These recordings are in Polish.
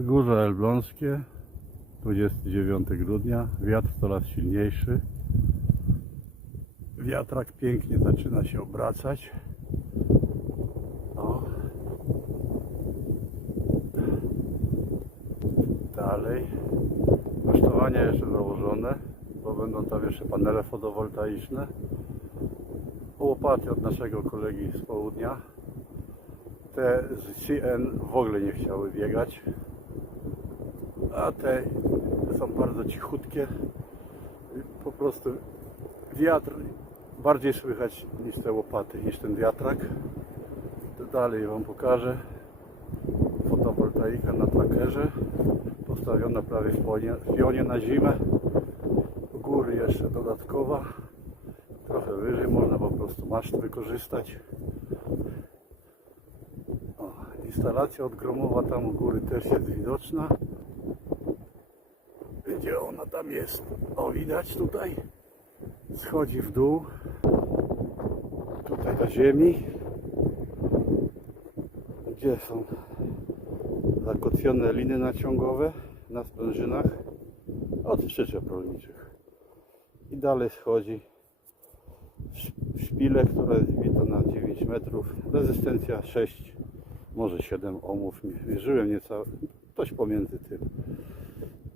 Wzgórze Elbląskie, 29 grudnia, wiatr coraz silniejszy. Wiatrak pięknie zaczyna się obracać. O. Dalej. Rusztowania jeszcze założone, bo będą tam jeszcze panele fotowoltaiczne. Łopaty od naszego kolegi z południa. Te z CN w ogóle nie chciały biegać. A te są bardzo cichutkie. Po prostu wiatr bardziej słychać niż te łopaty, niż ten wiatrak. To dalej Wam pokażę. Fotowoltaika na trakerze. Postawiona prawie w pionie, w pionie na zimę. U góry jeszcze dodatkowa. Trochę wyżej można po prostu maszt wykorzystać. O, instalacja odgromowa tam u góry też jest widoczna. Gdzie ona tam jest? O, widać tutaj. Schodzi w dół. Tutaj do ziemi. Gdzie są zakotwione liny naciągowe na sprężynach od przyczep rolniczych. I dalej schodzi sz- szpilę, która jest wbita na 9 metrów. Rezystencja 6, może 7 ohmów. Mierzyłem nieco, coś pomiędzy tym.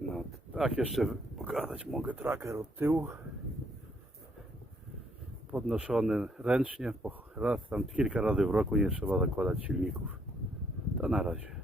No, tak jeszcze pokazać mogę tracker od tyłu. Podnoszony ręcznie, raz tam kilka razy w roku nie trzeba zakładać silników. To na razie.